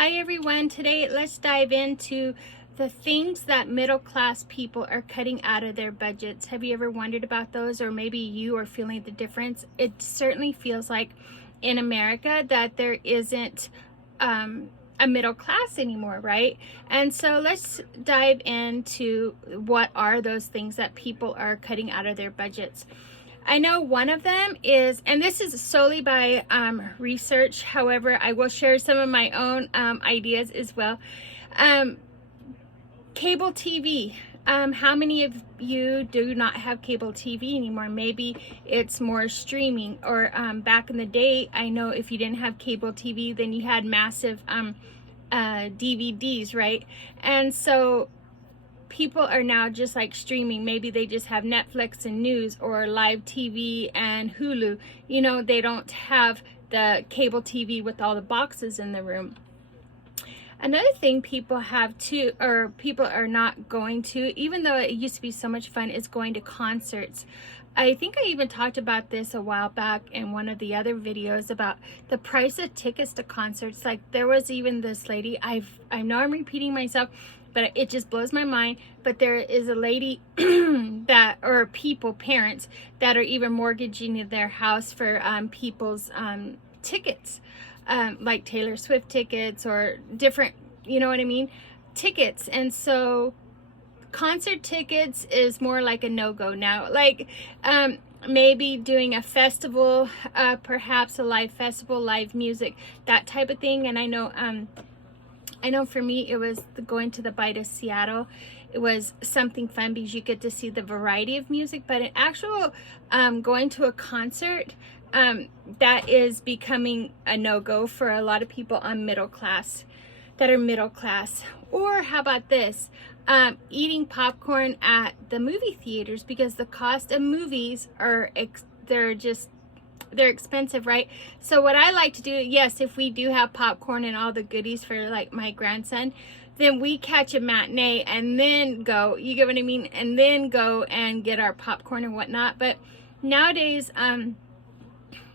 Hi everyone, today let's dive into the things that middle class people are cutting out of their budgets. Have you ever wondered about those, or maybe you are feeling the difference? It certainly feels like in America that there isn't a middle class anymore, right? And so let's dive into what are those things that people are cutting out of their budgets. I know one of them is, and this is solely by research, however, I will share some of my own ideas as well. Cable TV. How many of you do not have cable TV anymore? Maybe it's more streaming, or back in the day, I know if you didn't have cable TV, then you had massive DVDs, right? And so people are now just like streaming. Maybe they just have Netflix and news, or live TV and Hulu. You know, they don't have the cable TV with all the boxes in the room. Another thing people have too, or people are not going to, even though it used to be so much fun, is going to concerts. I think I even talked about this a while back in one of the other videos about the price of tickets to concerts. Like, there was even this lady, I know I'm repeating myself, but it just blows my mind. But there is a lady that, or people, parents, that are even mortgaging their house for people's tickets, like Taylor Swift tickets or different, you know what I mean, tickets. And so concert tickets is more like a no-go now. Like maybe doing a festival, perhaps a live festival, live music, that type of thing. And I know for me, it was going to the Bite of Seattle. It was something fun because you get to see the variety of music. But an actual going to a concert, that is becoming a no-go for a lot of people on middle class, that are middle class. Or how about this? Eating popcorn at the movie theaters, because the cost of movies are they're expensive, right? So what I like to do, yes, if we do have popcorn and all the goodies for like my grandson, then we catch a matinee and then go, you get what I mean? And then go and get our popcorn and whatnot. But nowadays,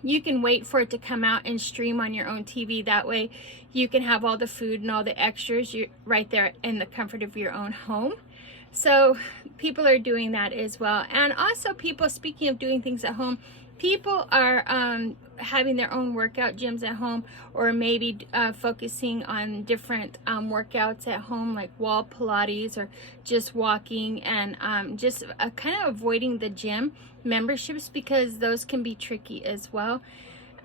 you can wait for it to come out and stream on your own TV. That way you can have all the food and all the extras right there in the comfort of your own home. So people are doing that as well. And also people, speaking of doing things at home, people are having their own workout gyms at home, or maybe focusing on different workouts at home, like wall Pilates or just walking, and just kind of avoiding the gym memberships, because those can be tricky as well.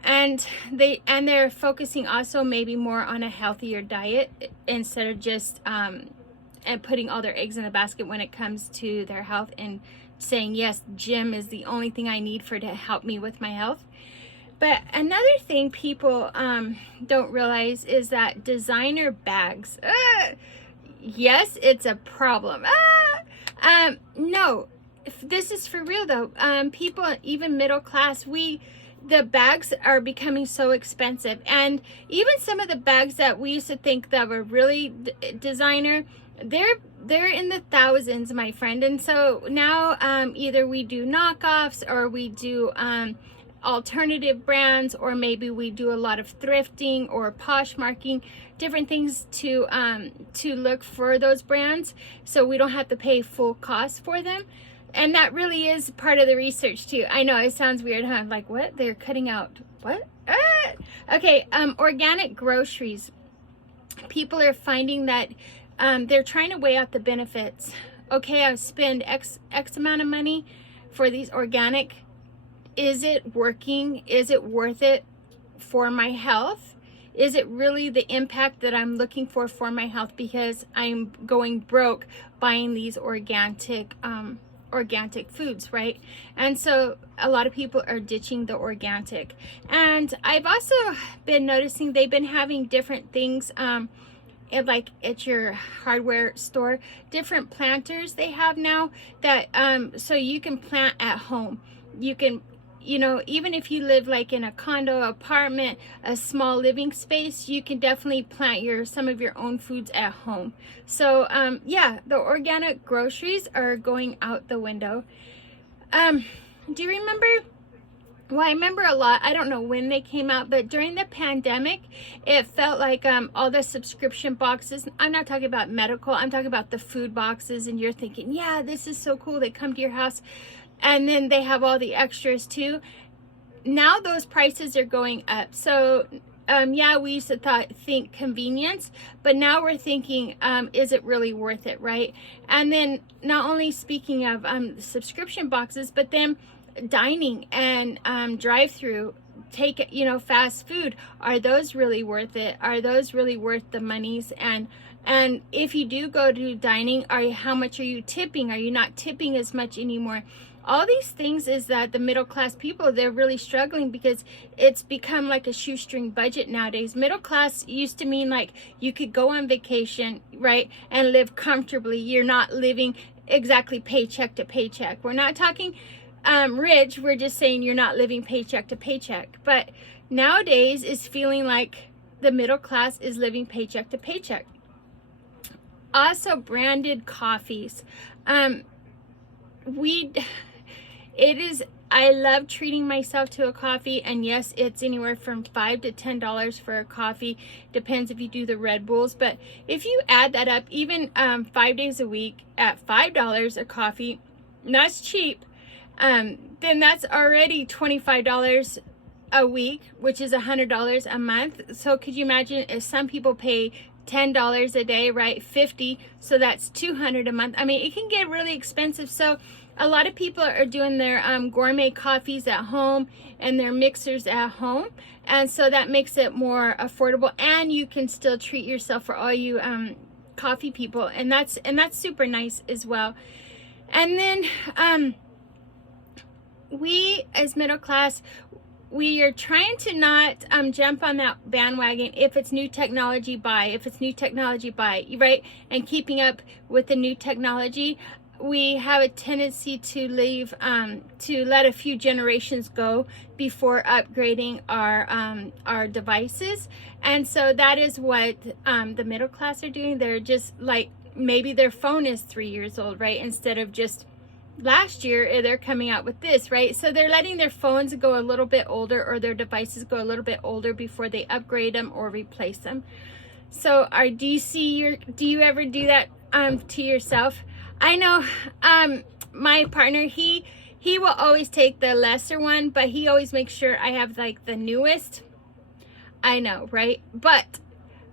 And they're focusing also maybe more on a healthier diet, instead of just and putting all their eggs in a basket when it comes to their health, and saying, yes, gym is the only thing I need to help me with my health. But another thing people don't realize is that designer bags, yes, it's a problem. No, this is for real though. People, even middle class, the bags are becoming so expensive. And even some of the bags that we used to think that were really designer, they're in the thousands, my friend. And so now either we do knockoffs, or we do alternative brands, or maybe we do a lot of thrifting or Poshmarking, different things to look for those brands, so we don't have to pay full cost for them. And that really is part of the research too. I know it sounds weird, huh? Like, what? They're cutting out what? Okay, organic groceries. People are finding that they're trying to weigh out the benefits. Okay, I spend X amount of money for these organic. Is it working? Is it worth it for my health? Is it really the impact that I'm looking for my health? Because I'm going broke buying these organic foods, right? And so a lot of people are ditching the organic. And I've also been noticing they've been having different things, like at your hardware store, different planters they have now that so you can plant at home. You can, you know, even if you live like in a condo, apartment, a small living space, you can definitely plant some of your own foods at home. So yeah, the organic groceries are going out the window. Do you remember well, I remember a lot, I don't know when they came out, but during the pandemic, it felt like all the subscription boxes, I'm not talking about medical, I'm talking about the food boxes, and you're thinking, yeah, this is so cool, they come to your house, and then they have all the extras too. Now those prices are going up. So yeah, we used to think convenience, but now we're thinking, is it really worth it, right? And then not only speaking of subscription boxes, but then dining and drive-through, take, fast food, are those really worth it? Are those really worth the monies? And if you do go to dining, how much are you tipping? Are you not tipping as much anymore? All these things is that the middle class people, they're really struggling because it's become like a shoestring budget nowadays. Middle class used to mean like you could go on vacation, right, and live comfortably. You're not living exactly paycheck to paycheck. We're not talking rich, we're just saying you're not living paycheck to paycheck. But nowadays is feeling like the middle class is living paycheck to paycheck. Also, branded coffees. I love treating myself to a coffee, and yes, it's anywhere from $5 to $10 for a coffee. Depends if you do the Red Bulls, but if you add that up, even 5 days a week at $5 a coffee, that's cheap. Then that's already $25 a week, which is $100 a month. So could you imagine if some people pay $10 a day, right? 50, so that's $200 a month. I mean, it can get really expensive. So a lot of people are doing their gourmet coffees at home and their mixers at home, and so that makes it more affordable, and you can still treat yourself, for all you coffee people, and that's super nice as well. And then we as middle class, we are trying to not jump on that bandwagon. If it's new technology, buy. If it's new technology, buy, right? And keeping up with the new technology, we have a tendency to let a few generations go before upgrading our devices. And so that is what the middle class are doing. They're just like, maybe their phone is 3 years old, right? Instead of just last year, they're coming out with this, right? So they're letting their phones go a little bit older, or their devices go a little bit older before they upgrade them or replace them. So do you ever do that to yourself? I know my partner, he will always take the lesser one, but he always makes sure I have like the newest. I know, right? But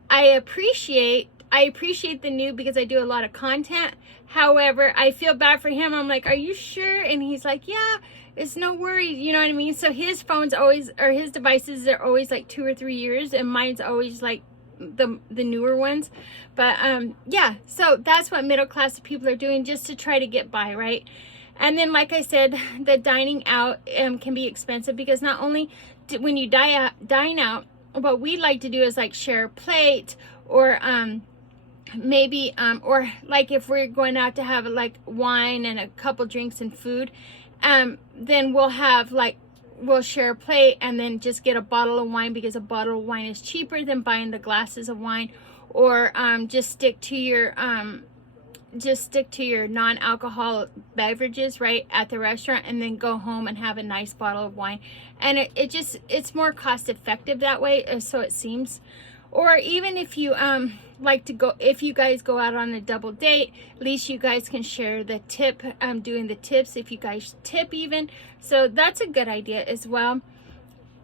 I appreciate the new because I do a lot of content. However, I feel bad for him. I'm like, are you sure? And he's like, yeah, it's no worries. You know what I mean? So his phone's always, or his devices are always like 2 or 3 years, and mine's always like the newer ones. But yeah, so that's what middle class people are doing, just to try to get by, right? And then, like I said, the dining out can be expensive, because not only when you dine out, what we like to do is like share a plate, or maybe or like if we're going out to have like wine and a couple drinks and food, then we'll share a plate and then just get a bottle of wine, because a bottle of wine is cheaper than buying the glasses of wine. Or just stick to your non-alcoholic beverages, right, at the restaurant, and then go home and have a nice bottle of wine. And it's more cost effective that way, so it seems. Or even if you if you guys go out on a double date, at least you guys can share the tip, doing the tips, if you guys tip even. So that's a good idea as well.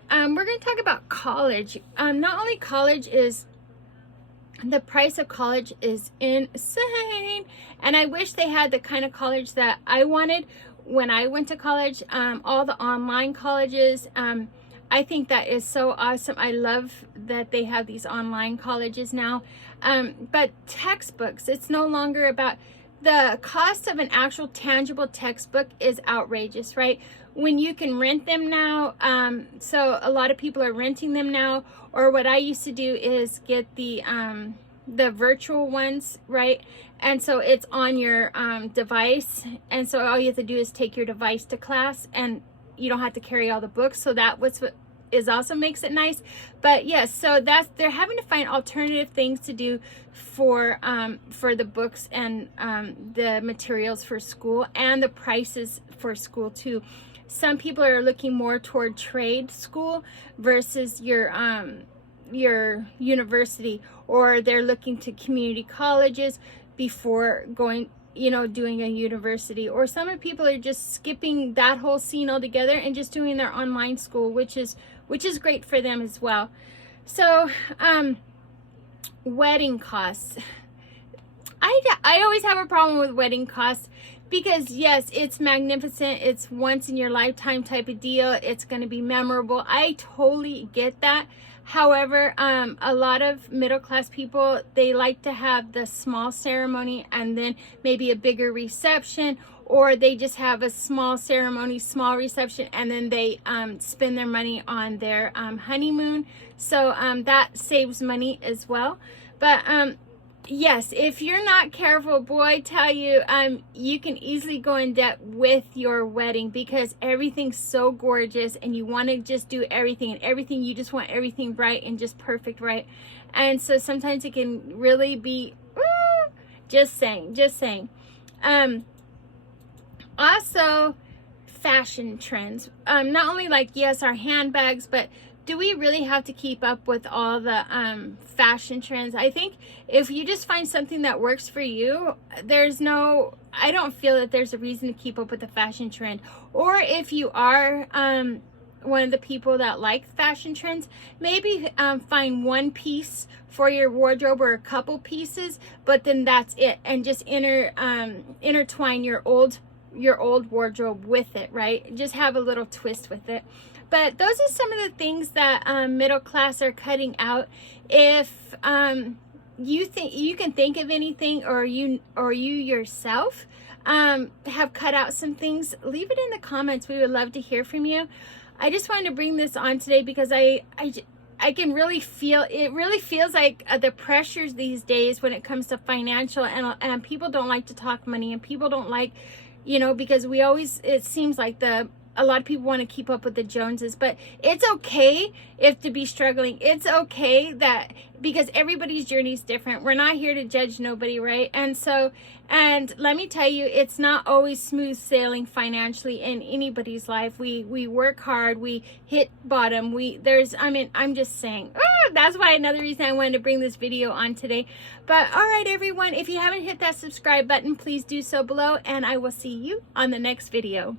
We're going to talk about college. Not only college is, the price of college is insane, and I wish they had the kind of college that I wanted when I went to college. All the online colleges, I think that is so awesome. I love that they have these online colleges now. But textbooks, it's no longer about the cost of an actual tangible textbook is outrageous, right? When you can rent them now, so a lot of people are renting them now. Or what I used to do is get the virtual ones, right? And so it's on your device, and so all you have to do is take your device to class, and you don't have to carry all the books. So that was what is also makes it nice. But yes, so they're having to find alternative things to do for the books and the materials for school, and the prices for school too. some people are looking more toward trade school versus your university, or they're looking to community colleges before going, doing a university. Or some people are just skipping that whole scene altogether and just doing their online school, which is great for them as well. So wedding costs, I always have a problem with wedding costs, because yes, it's magnificent, it's once in your lifetime type of deal, it's going to be memorable. I totally get that. However, a lot of middle class people, they like to have the small ceremony and then maybe a bigger reception, or they just have a small ceremony, small reception, and then they spend their money on their honeymoon. So that saves money as well. But yes, if you're not careful, boy, I tell you, you can easily go in debt with your wedding, because everything's so gorgeous and you want to just do everything, and everything, you just want everything right and just perfect right. And so sometimes it can really be, just saying. Also, fashion trends. Not only like, yes, our handbags, but do we really have to keep up with all the fashion trends? I think if you just find something that works for you, I don't feel that there's a reason to keep up with the fashion trend. Or if you are one of the people that like fashion trends, maybe find one piece for your wardrobe, or a couple pieces, but then that's it, and just intertwine your old wardrobe with it, right? Just have a little twist with it. But those are some of the things that middle class are cutting out. If you think you can think of anything, or you yourself have cut out some things, leave it in the comments. We would love to hear from you. I just wanted to bring this on today because I can really feel, it really feels like the pressures these days when it comes to financial, and people don't like to talk money, and people don't like, because it seems like a lot of people want to keep up with the Joneses, but it's okay if to be struggling. It's okay because everybody's journey is different. We're not here to judge nobody, right? And let me tell you, it's not always smooth sailing financially in anybody's life. We work hard, we hit bottom. I'm just saying, that's why another reason I wanted to bring this video on today. But all right, everyone, if you haven't hit that subscribe button, please do so below, and I will see you on the next video.